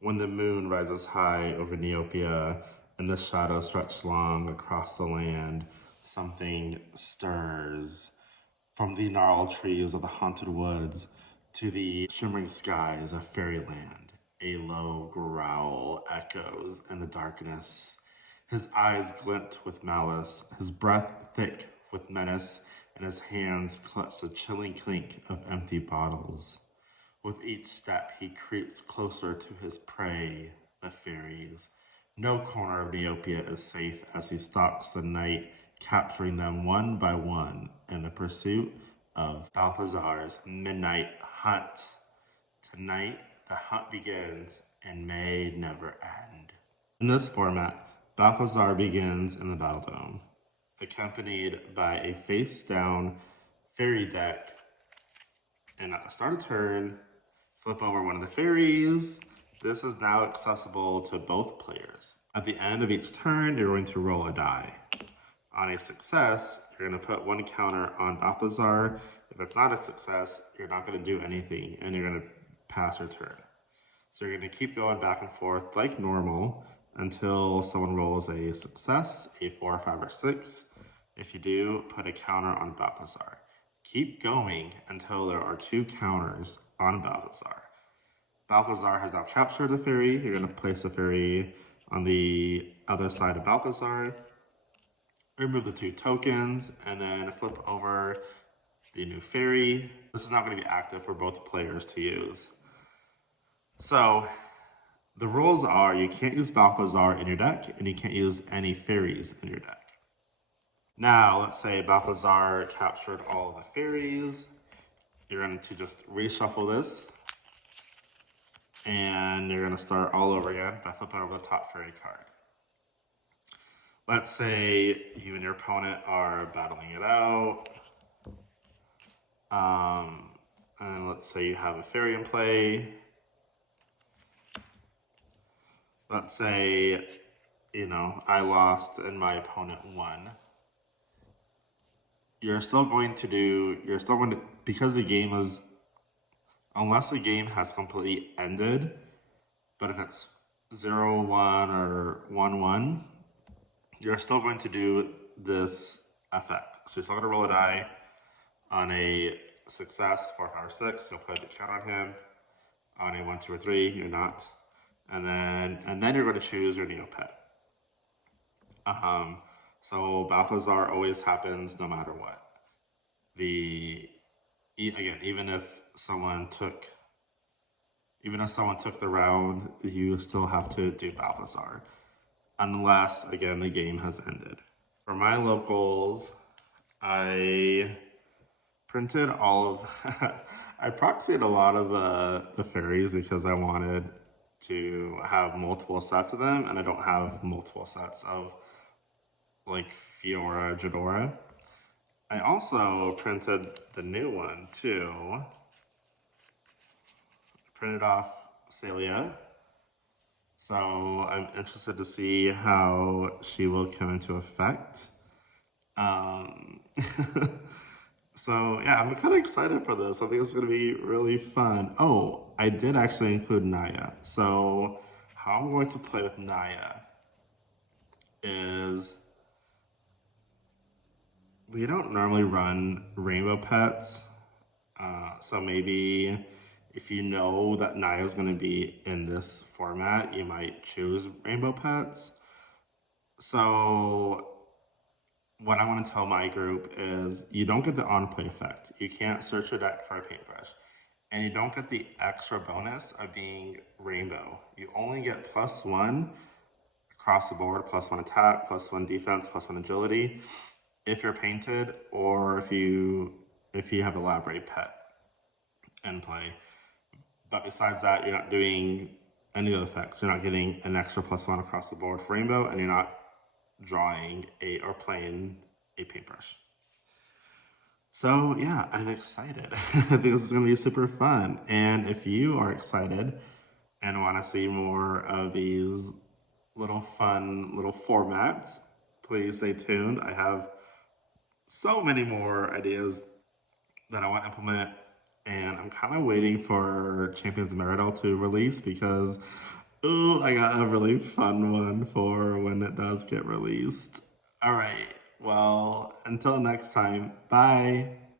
When the moon rises high over Neopia and the shadows stretch long across the land, something stirs. From the gnarled trees of the haunted woods to the shimmering skies of Faerieland, a low growl echoes in the darkness. His eyes glint with malice, his breath thick with menace, and his hands clutch the chilling clink of empty bottles. With each step, he creeps closer to his prey, the Faeries. No corner of Neopia is safe as he stalks the night, capturing them one by one in the pursuit of Balthazar's midnight hunt. Tonight, the hunt begins and may never end. In this format, Bathazar begins in the Battledome, accompanied by a face-down Faerie deck, and at the start of turn, flip over one of the Faeries. This is now accessible to both players. At the end of each turn, you're going to roll a die. On a success, you're going to put one counter on Bathazar. If it's not a success, you're not going to do anything, and you're going to pass your turn. So you're going to keep going back and forth like normal until someone rolls a success, a 4, 5, or 6. If you do, put a counter on Bathazar. Keep going until there are 2 counters on Balthazar. Balthazar has now captured the Faerie. You're going to place the Faerie on the other side of Balthazar. Remove the 2 tokens, and then flip over the new Faerie. This is not going to be active for both players to use. So, the rules are you can't use Balthazar in your deck, and you can't use any Faeries in your deck. Now, let's say Balthazar captured all the Faeries. You're going to just reshuffle this, and you're going to start all over again by flipping over the top Faerie card. Let's say you and your opponent are battling it out. And let's say you have a Faerie in play. Let's say, I lost and my opponent won. You're still going to, because the game is, unless the game has completely ended, but if it's 0-1 or 1-1, you're still going to do this effect. So you're still going to roll a die. On a success, 4, 5, or 6, you'll put a count on him. On a 1, 2, or 3, you're not. And then you're going to choose your Neopet. So Bathazar always happens no matter what. Even if someone took the round, you still have to do Bathazar, unless again the game has ended. For my locals, I printed all of I proxied a lot of the Faeries because I wanted to have multiple sets of them, and I don't have multiple sets of like Fiora, Jadora. I also printed the new one too. I printed off Celia. So I'm interested to see how she will come into effect. So yeah, I'm kind of excited for this. I think it's going to be really fun. Oh, I did actually include Naya. So how I'm going to play with Naya is we don't normally run rainbow pets. So maybe if you know that Naya is going to be in this format, you might choose rainbow pets. So what I want to tell my group is you don't get the on-play effect. You can't search your deck for a paintbrush. And you don't get the extra bonus of being rainbow. You only get +1 across the board, +1 attack, +1 defense, +1 agility, if you're painted or if you have a Elaborate pet in play. But besides that, you're not doing any of the effects. You're not getting an extra +1 across the board for rainbow, and you're not drawing or playing a paintbrush. So yeah, I'm excited. I think this is going to be super fun. And if you are excited and want to see more of these little fun little formats, please stay tuned. I have so many more ideas that I want to implement, and I'm kind of waiting for Champions Meridol to release because Ooh, I got a really fun one for when it does get released. All right, well, until next time, bye.